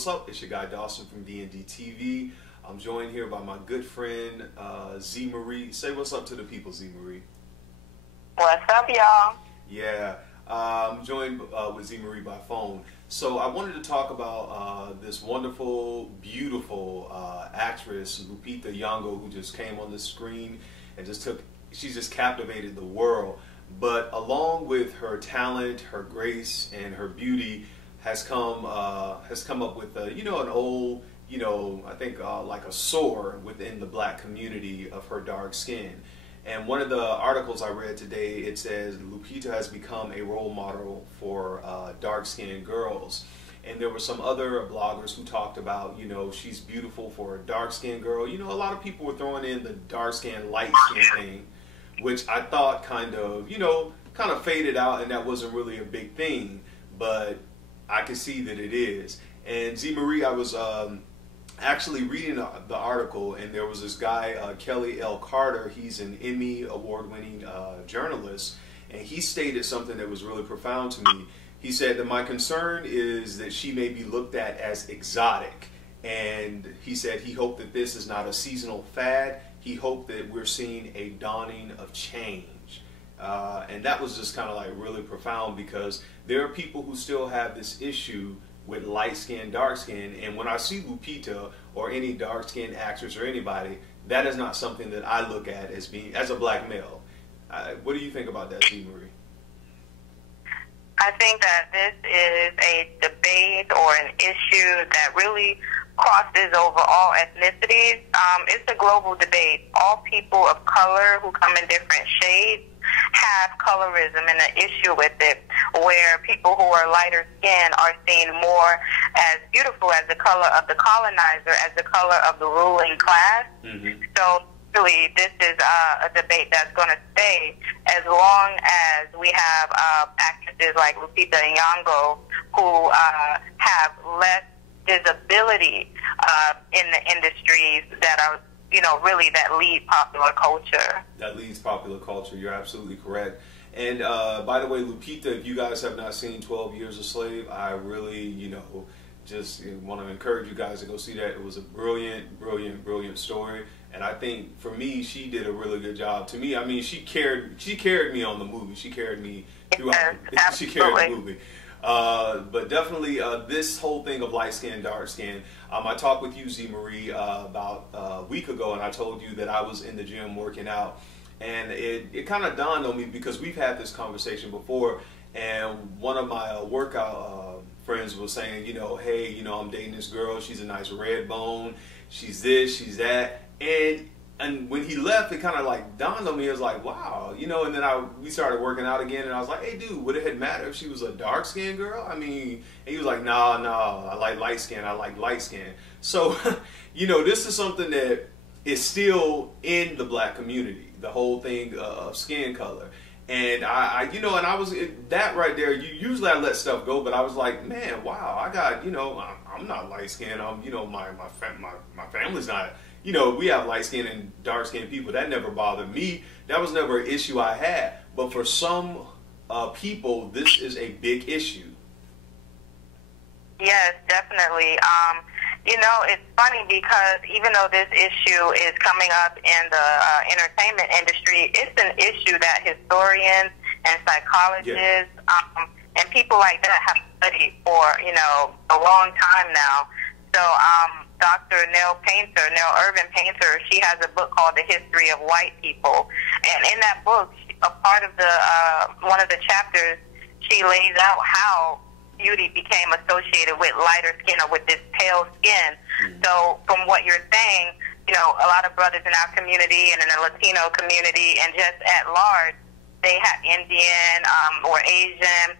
what's up? It's your guy Dawson from D&D TV. I'm joined here by my good friend Z Marie. Say what's up to the people, Z Marie. What's up, y'all? Yeah, I'm joined with Z Marie by phone. So I wanted to talk about this wonderful, beautiful actress, Lupita Nyong'o, who just came on the screen and she just captivated the world. But along with her talent, her grace, and her beauty has come up with an old, I think like a sore within the black community of her dark skin. And one of the articles I read today, it says Lupita has become a role model for dark-skinned girls. And there were some other bloggers who talked about, she's beautiful for a dark-skinned girl. A lot of people were throwing in the dark-skinned, light-skinned thing, which I thought kind of faded out, and that wasn't really a big thing. But I can see that it is. And Z Marie, I was actually reading the article, and there was this guy, Kelly L. Carter. He's an Emmy award-winning journalist, and he stated something that was really profound to me. He said that my concern is that she may be looked at as exotic, and he said he hoped that this is not a seasonal fad. He hoped that we're seeing a dawning of change. And that was just kind of like really profound, because there are people who still have this issue with light skin, dark skin, and when I see Lupita or any dark skinned actress or anybody, that is not something that I look at as being, as a black male. What do you think about that, Z Marie? I think that this is a debate or an issue that really crosses over all ethnicities. It's a global debate. All people of color who come in different shades have colorism and an issue with it, where people who are lighter skinned are seen more as beautiful as the color of the colonizer, as the color of the ruling class. Mm-hmm. So really, this is a debate that's going to stay as long as we have actresses like Lupita Nyong'o who have less visibility in the industries that are really that lead popular culture. That leads popular culture. You're absolutely correct. And by the way, Lupita, if you guys have not seen 12 Years a Slave, I really, just want to encourage you guys to go see that. It was a brilliant, brilliant, brilliant story. And I think for me, she did a really good job. To me, I mean, she carried me on the movie. She carried me throughout. Yes, she carried the movie. But definitely this whole thing of light skin, dark skin. I talked with you, Z Marie, about a week ago, and I told you that I was in the gym working out, and it kind of dawned on me, because we've had this conversation before, and one of my workout friends was saying, hey, I'm dating this girl. She's a nice red bone. She's this, she's that, and when he left, it kind of like dawned on me. It was like, wow, and then we started working out again, and I was like, hey, dude, would it have mattered if she was a dark-skinned girl? I mean, and he was like, no, I like light skin. I like light skin. So, this is something that is still in the black community, the whole thing of skin color. And and I was, that right there, usually I let stuff go, but I was like, man, wow, I got, I'm not light skinned. My family's not. We have light-skinned and dark-skinned people. That never bothered me. That was never an issue I had. But for some people, this is a big issue. Yes, definitely. It's funny, because even though this issue is coming up in the entertainment industry, it's an issue that historians and psychologists and people like that have studied for, a long time now. So, Dr. Nell Irvin Painter, she has a book called The History of White People. And in that book, a part of one of the chapters, she lays out how beauty became associated with lighter skin, or with this pale skin. Mm-hmm. So from what you're saying, a lot of brothers in our community and in the Latino community and just at large, they have Indian or Asian,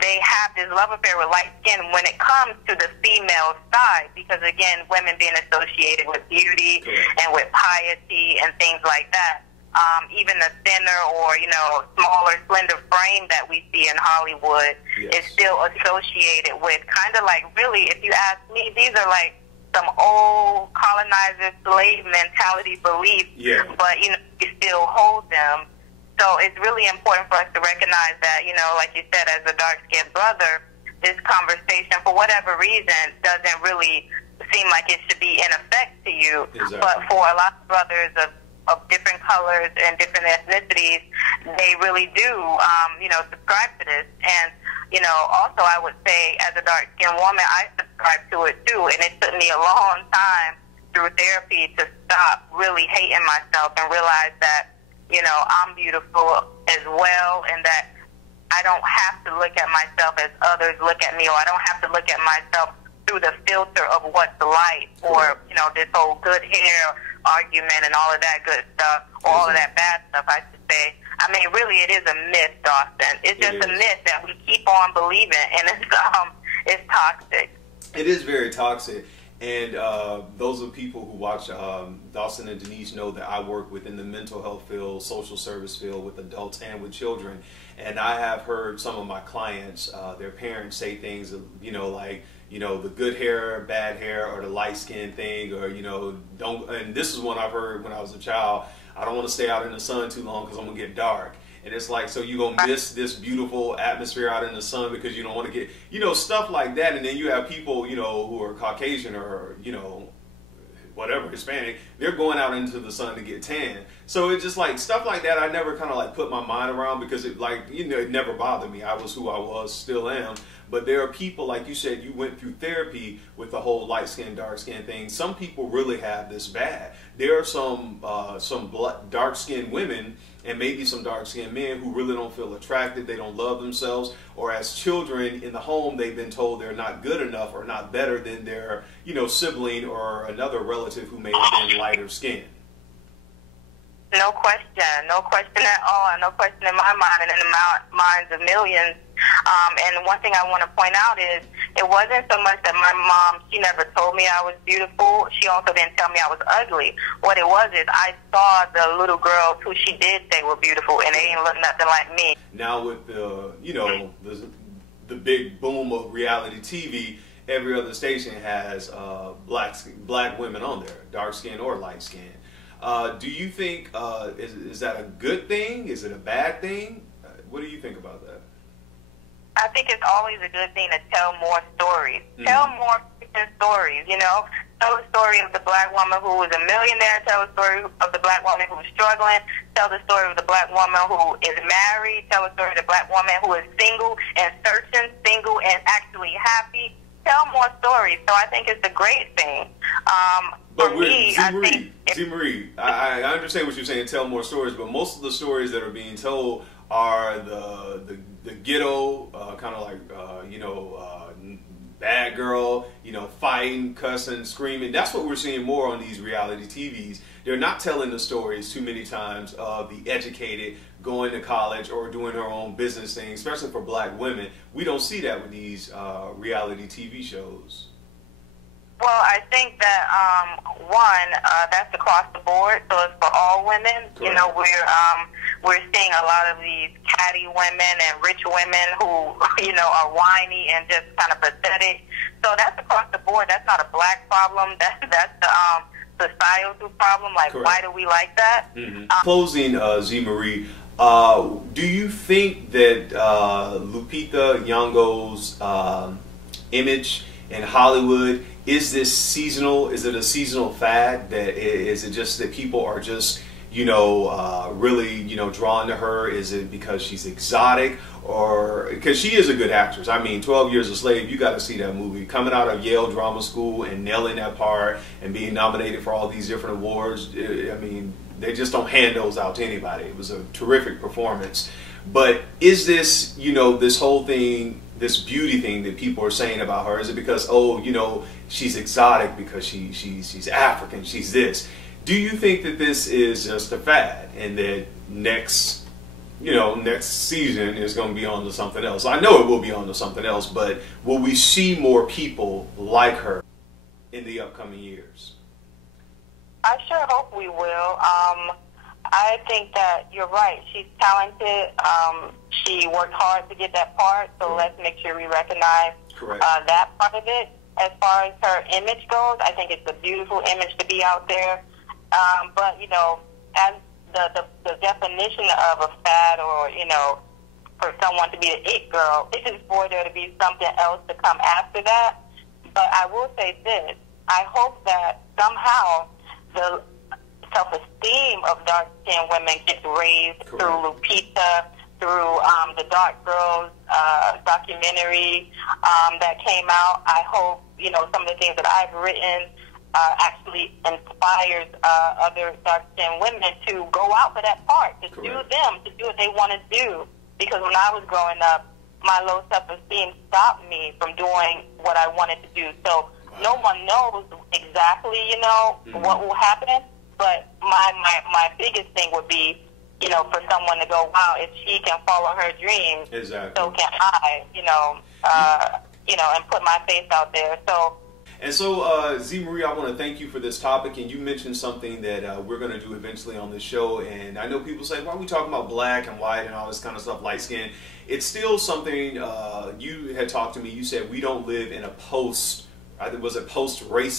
they have this love affair with light skin when it comes to the female side, because again, women being associated with beauty and with piety and things like that. Even the thinner or, smaller, slender frame that we see in Hollywood is still associated with kind of like, really, if you ask me, these are like some old colonizer slave mentality beliefs, but, you still hold them. So it's really important for us to recognize that, like you said, as a dark-skinned brother, this conversation, for whatever reason, doesn't really seem like it should be in effect to you. Exactly. But for a lot of brothers of different colors and different ethnicities, they really do, subscribe to this. And, also I would say as a dark-skinned woman, I subscribe to it too. And it took me a long time through therapy to stop really hating myself and realize that, I'm beautiful as well, and that I don't have to look at myself as others look at me, or I don't have to look at myself through the filter of what's light, or, this whole good hair argument and all of that good stuff, or all of that bad stuff, I should say. I mean, really, it is a myth, Dawson. It's just a myth that we keep on believing, and it's toxic. It is very toxic. And those of people who watch Dawson and Denise know that I work within the mental health field, social service field, with adults and with children. And I have heard some of my clients, their parents say things, like, the good hair, bad hair, or the light skin thing, or, don't. And this is one I've heard when I was a child. I don't want to stay out in the sun too long because I'm going to get dark. And it's like, so you're going to miss this beautiful atmosphere out in the sun because you don't want to get, stuff like that. And then you have people, who are Caucasian or, whatever, Hispanic, they're going out into the sun to get tan. So it's just like stuff like that I never kind of like put my mind around because it it never bothered me. I was who I was, still am. But there are people, like you said, you went through therapy with the whole light skin, dark skin thing. Some people really have this bad. There are some dark skinned women and maybe some dark-skinned men who really don't feel attracted, they don't love themselves, or as children in the home they've been told they're not good enough or not better than their, sibling or another relative who may have been lighter skinned. No question at all, no question in my mind and in the minds of millions. And one thing I want to point out is it wasn't so much that my mom, she never told me I was beautiful. She also didn't tell me I was ugly. What it was is I saw the little girls who she did say were beautiful, and they didn't look nothing like me. Now with the, the big boom of reality TV, every other station has black women on there, dark skin or light skin. Do you think, is that a good thing? Is it a bad thing? What do you think about that? I think it's always a good thing to tell more stories. Tell more stories, Tell the story of the black woman who was a millionaire. Tell the story of the black woman who is struggling. Tell the story of the black woman who is married. Tell the story of the black woman who is single and searching, single and actually happy. Tell more stories. So I think it's a great thing. But Z-Marie, I understand what you're saying, tell more stories, but most of the stories that are being told are the ghetto, kind of like, bad girl, fighting, cussing, screaming. That's what we're seeing more on these reality TVs. They're not telling the stories too many times of the educated going to college or doing her own business thing, especially for black women. We don't see that with these reality TV shows. Well, I think that that's across the board, so it's for all women. Correct. We're seeing a lot of these catty women and rich women who are whiny and just kind of pathetic. So that's across the board. That's not a black problem. That's the societal problem. Like, correct. Why do we like that? Closing, Z-Marie, do you think that Lupita Nyong'o's image in Hollywood, is this seasonal? Is it a seasonal fad? Is it just that people are just, really, drawn to her? Is it because she's exotic, or because she is a good actress? I mean, 12 Years a Slave, you got to see that movie. Coming out of Yale Drama School and nailing that part and being nominated for all these different awards. I mean, they just don't hand those out to anybody. It was a terrific performance. But is this, this whole thing, this beauty thing that people are saying about her, is it because, she's exotic because she's African, she's this? Do you think that this is just a fad and that next season is going to be on to something else? I know it will be on to something else, but will we see more people like her in the upcoming years? I sure hope we will. I think that you're right. She's talented. She worked hard to get that part, so let's make sure we recognize that part of it. As far as her image goes, I think it's a beautiful image to be out there. But, as the definition of a fad or, for someone to be an it girl. It is for there to be something else to come after that. But I will say this. I hope that somehow the self-esteem of dark-skinned women gets raised through Lupita, through the Dark Girls documentary that came out. I hope, you know, some of the things that I've written actually inspires other dark-skinned women to go out for that part, to do what they want to do. Because when I was growing up, my low self-esteem stopped me from doing what I wanted to do. So no one knows exactly, you know, what will happen. But my biggest thing would be, you know, for someone to go, wow, if she can follow her dreams, so can I, you know, and put my face out there. So. And so, Z Marie, I want to thank you for this topic, and you mentioned something that we're going to do eventually on this show. And I know people say, why are we talking about black and white and all this kind of stuff, light skin? It's still something, you had talked to me, you said we don't live in a post-racist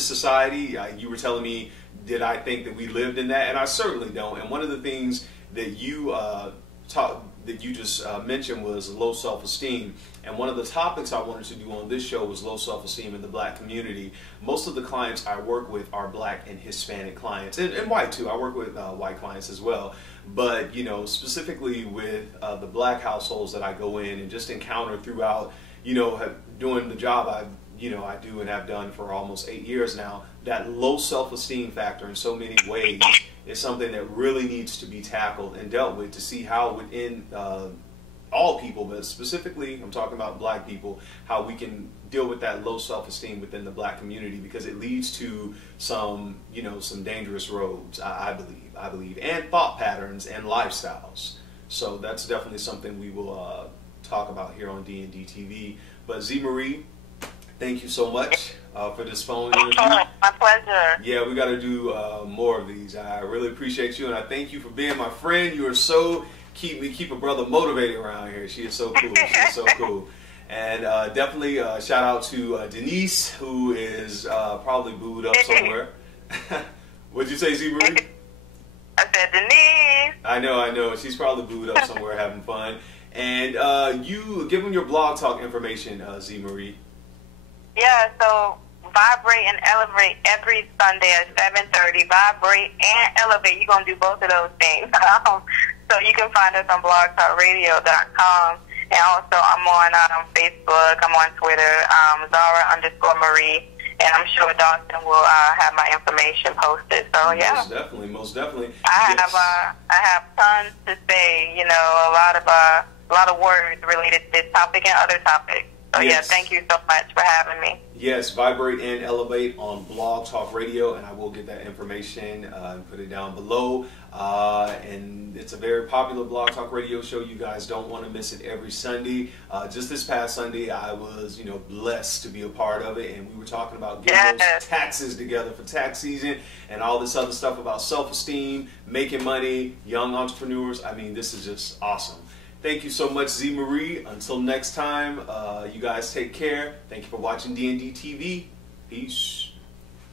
society. You were telling me, did I think that we lived in that? And I certainly don't. And one of the things that you just mentioned was low self-esteem. And one of the topics I wanted to do on this show was low self-esteem in the black community. Most of the clients I work with are black and Hispanic clients, and white too. I work with white clients as well. But, you know, specifically with the black households that I go in and just encounter throughout, you know, doing the job I do and have done for almost 8 years now, that low self-esteem factor in so many ways is something that really needs to be tackled and dealt with, to see how within all people, but specifically I'm talking about black people, how we can deal with that low self-esteem within the black community, because it leads to some, you know, some dangerous roads, I believe, and thought patterns and lifestyles. So that's definitely something we will talk about here on D&D TV. But Z Marie, thank you so much for this phone interview. My pleasure. Yeah, we got to do more of these. I really appreciate you, and I thank you for being my friend. You are so keep a brother motivated around here. She is so cool. She is so cool. And definitely shout out to Denise, who is probably booed up somewhere. What'd you say, Z Marie? I said Denise. I know. She's probably booed up somewhere having fun. And you give them your blog talk information, Z Marie. Yeah, so Vibrate and Elevate every Sunday at 7:30. Vibrate and Elevate. You're going to do both of those things. So you can find us on blogtalkradio.com. And also I'm on Facebook. I'm on Twitter, Zara_Marie. And I'm sure Dawson will have my information posted. So yeah. Most definitely. I have tons to say, you know, a lot of words related to this topic and other topics. So yeah, thank you so much for having me. Yes, Vibrate and Elevate on Blog Talk Radio, and I will get that information and put it down below. And it's a very popular Blog Talk Radio show. You guys don't want to miss it every Sunday. Just this past Sunday, I was, you know, blessed to be a part of it, and we were talking about getting those taxes together for tax season and all this other stuff about self-esteem, making money, young entrepreneurs. I mean, this is just awesome. Thank you so much, Z Marie. Until next time, you guys take care. Thank you for watching D&D TV. Peace.